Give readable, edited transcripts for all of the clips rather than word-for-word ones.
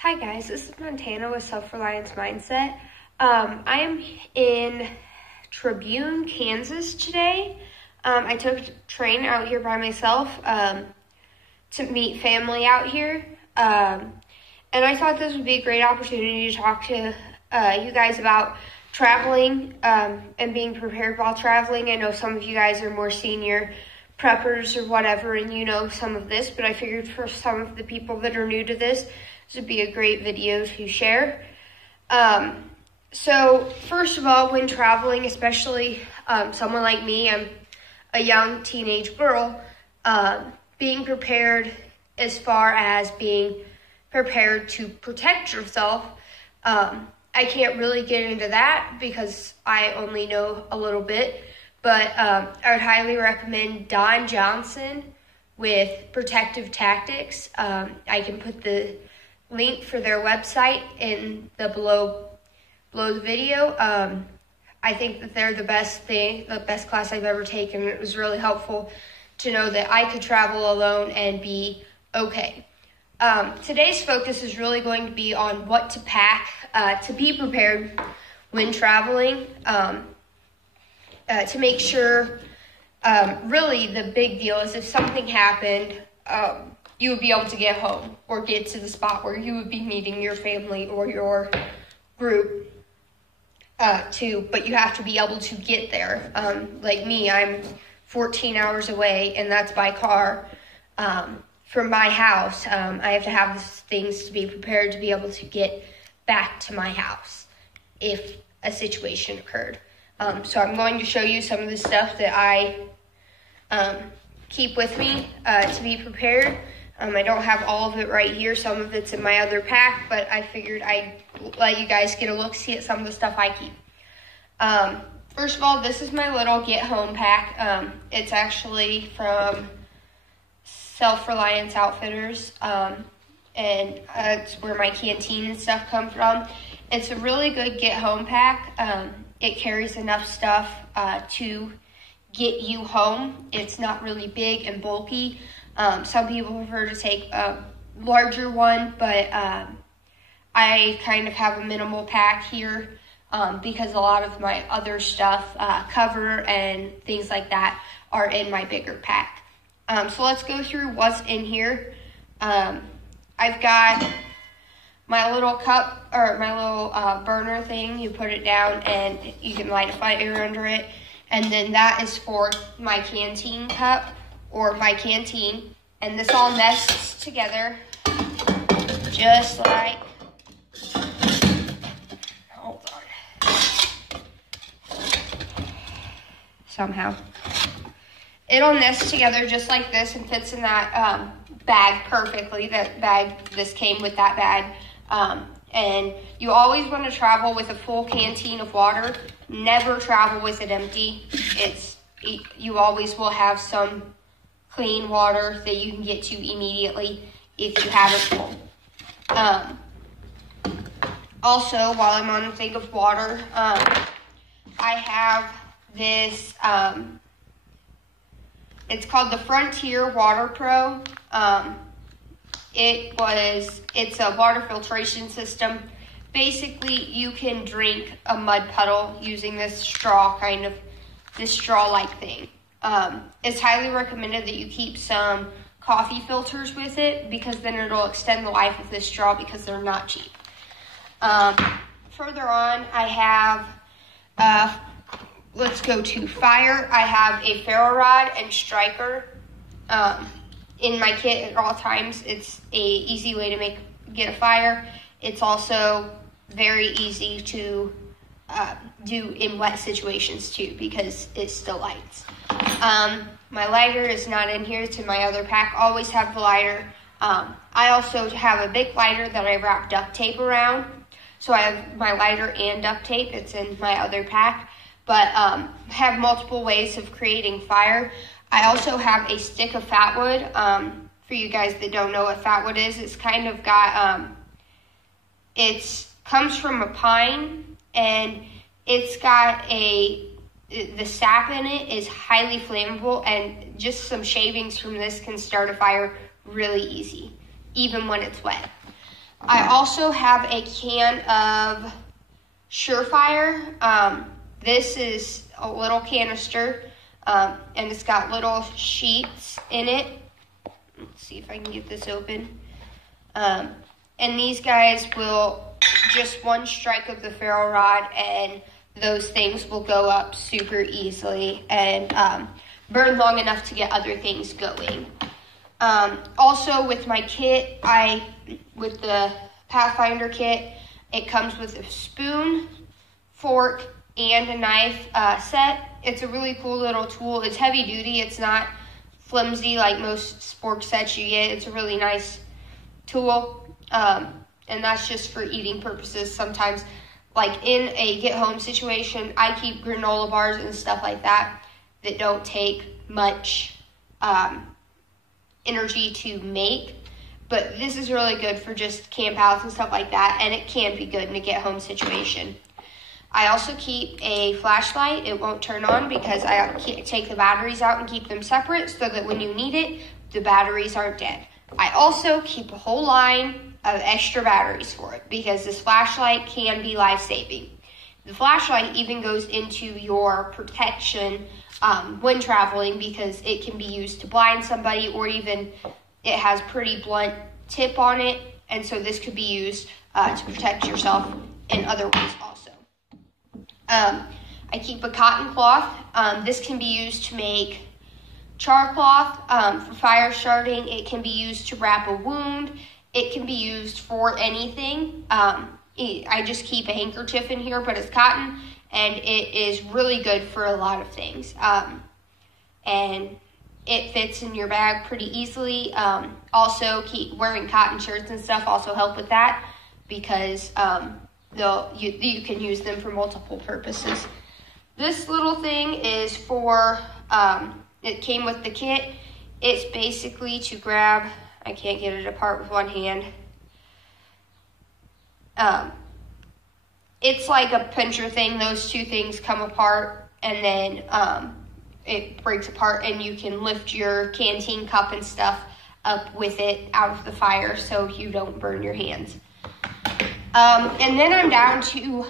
Hi guys, this is Montana with Self-Reliance Mindset. I am in Tribune, Kansas today. I took a train out here by myself to meet family out here. And I thought this would be a great opportunity to talk to you guys about traveling and being prepared while traveling. I know some of you guys are more senior preppers or whatever, and you know some of this, but I figured for some of the people that are new to this would be a great video to share. So first of all, when traveling, especially someone like me, I'm a young teenage girl, being prepared as far as being prepared to protect yourself. I can't really get into that because I only know a little bit, but I would highly recommend Don Johnson with Protective Tactics. I can put the link for their website in the below the video. I think that they're the best class I've ever taken. It was really helpful to know that I could travel alone and be okay. Today's focus is really going to be on what to pack to be prepared when traveling, to make sure, really the big deal is if something happened, you would be able to get home or get to the spot where you would be meeting your family or your group but you have to be able to get there. Like me, I'm 14 hours away, and that's by car from my house. I have to have these things to be prepared to be able to get back to my house if a situation occurred. So I'm going to show you some of the stuff that I keep with me to be prepared. I don't have all of it right here. Some of it's in my other pack, but I figured I'd let you guys get a look-see at some of the stuff I keep. First of all, this is my little get-home pack. It's actually from Self-Reliance Outfitters, and it's where my canteen and stuff come from. It's a really good get-home pack. It carries enough stuff to get you home. It's not really big and bulky. Some people prefer to take a larger one, but I kind of have a minimal pack here because a lot of my other stuff, cover and things like that, are in my bigger pack. So let's go through what's in here. I've got my little cup, or my little burner thing. You put it down and you can light a fire under it. And then that is for my canteen cup, or my canteen, and this all nests together just like, hold on, somehow. It'll nest together just like this and fits in that bag perfectly. That bag, this came with that bag. And you always want to travel with a full canteen of water. Never travel with it empty. You always will have some clean water that you can get to immediately if you have it full. Also, while I'm on the thing of water, I have this, it's called the Frontier Water Pro. It's a water filtration system. Basically, you can drink a mud puddle using this straw-like thing. It's highly recommended that you keep some coffee filters with it, because then it'll extend the life of this straw, because they're not cheap. Further on, I have, let's go to fire. I have a ferro rod and striker in my kit at all times. It's a easy way to get a fire. It's also very easy to do in wet situations too, because it still lights. My lighter is not in here. It's in my other pack. Always have the lighter. I also have a big lighter that I wrap duct tape around. So I have my lighter and duct tape. It's in my other pack. But have multiple ways of creating fire. I also have a stick of fat wood. For you guys that don't know what fat wood is, it's kind of got, it comes from a pine, and it's got the sap in it is highly flammable, and just some shavings from this can start a fire really easy, even when it's wet. I also have a can of Surefire. This is a little canister, and it's got little sheets in it. Let's see if I can get this open. And these guys will, just one strike of the ferro rod, and those things will go up super easily and burn long enough to get other things going. Also with my kit, with the Pathfinder kit, it comes with a spoon, fork, and a knife set. It's a really cool little tool. It's heavy duty. It's not flimsy like most spork sets you get. It's a really nice tool, and that's just for eating purposes. Sometimes, like in a get-home situation, I keep granola bars and stuff like that don't take much energy to make. But this is really good for just camp outs and stuff like that, and it can be good in a get-home situation. I also keep a flashlight. It won't turn on because I take the batteries out and keep them separate so that when you need it, the batteries aren't dead. I also keep a whole line of extra batteries for it because this flashlight can be life-saving. The flashlight even goes into your protection when traveling because it can be used to blind somebody, or even it has pretty blunt tip on it, and so this could be used to protect yourself in other ways also. I keep a cotton cloth. This can be used to make char cloth for fire starting. It can be used to wrap a wound. It can be used for anything. I just keep a handkerchief in here, but it's cotton, and it is really good for a lot of things. And it fits in your bag pretty easily. Also, keep wearing cotton shirts and stuff also help with that because you can use them for multiple purposes. This little thing is for, it came with the kit. It's basically to grab, I can't get it apart with one hand. It's like a pincher thing. Those two things come apart, and then it breaks apart, and you can lift your canteen cup and stuff up with it out of the fire so you don't burn your hands. And then I'm down to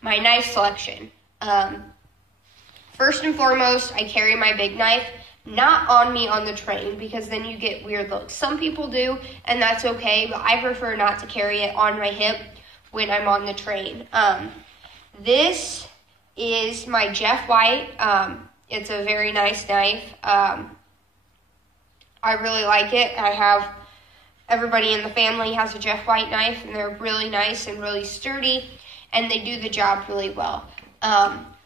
my knife selection. First and foremost, I carry my big knife, not on me on the train, because then you get weird looks. Some people do, and that's okay, but I prefer not to carry it on my hip when I'm on the train. This is my Jeff White. It's a very nice knife. I really like it. Everybody in the family has a Jeff White knife, and they're really nice and really sturdy, and they do the job really well.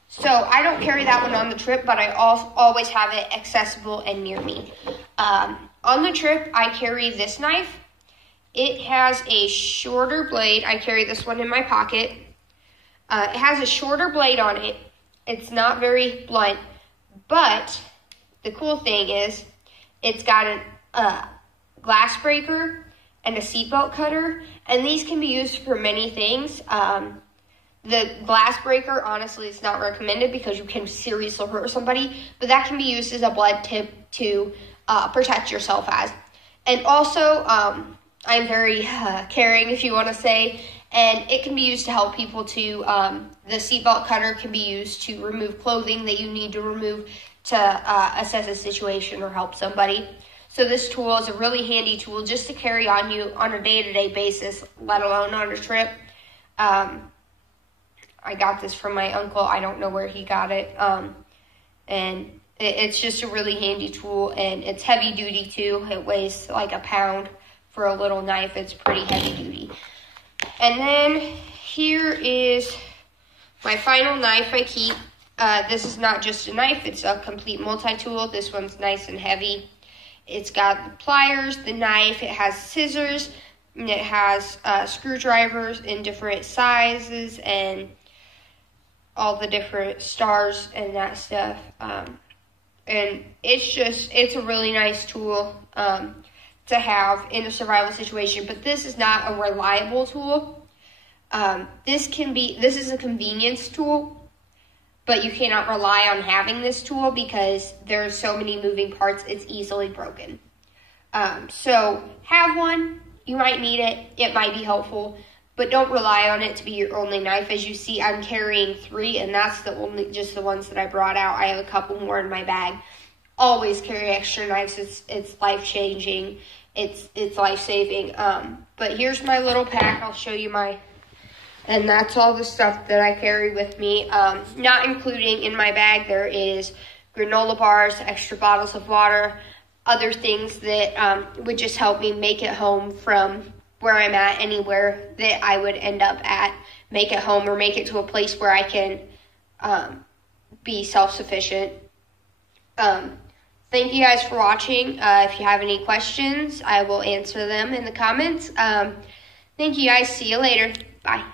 So I don't carry that one on the trip, but I always have it accessible and near me. On the trip, I carry this knife. It has a shorter blade. I carry this one in my pocket. It has a shorter blade on it. It's not very blunt, but the cool thing is it's got a glass breaker and a seatbelt cutter, and these can be used for many things. The glass breaker, honestly, is not recommended because you can seriously hurt somebody, but that can be used as a blood tip to protect yourself as. And also, I'm very caring, if you want to say, and it can be used to help people too. The seatbelt cutter can be used to remove clothing that you need to remove to assess a situation or help somebody. So this tool is a really handy tool just to carry on you on a day-to-day basis, let alone on a trip. I got this from my uncle. I don't know where he got it. And it's just a really handy tool, and it's heavy duty too. It weighs like a pound for a little knife. It's pretty heavy duty. And then here is my final knife I keep. This is not just a knife, it's a complete multi-tool. This one's nice and heavy. It's got the pliers, the knife, it has scissors, and it has screwdrivers in different sizes and all the different stars and that stuff. And it's a really nice tool to have in a survival situation, but this is not a reliable tool. This is a convenience tool, but you cannot rely on having this tool because there's so many moving parts, it's easily broken. So have one. You might need it. It might be helpful, but don't rely on it to be your only knife. As you see, I'm carrying 3, and that's just the ones that I brought out. I have a couple more in my bag. Always carry extra knives. It's life-changing. It's life-saving. But here's my little pack. I'll show you and that's all the stuff that I carry with me. Not including in my bag, there is granola bars, extra bottles of water, other things that would just help me make it home from where I'm at, anywhere that I would end up at, make it home or make it to a place where I can be self-sufficient. Thank you guys for watching. If you have any questions, I will answer them in the comments. Thank you guys. See you later. Bye.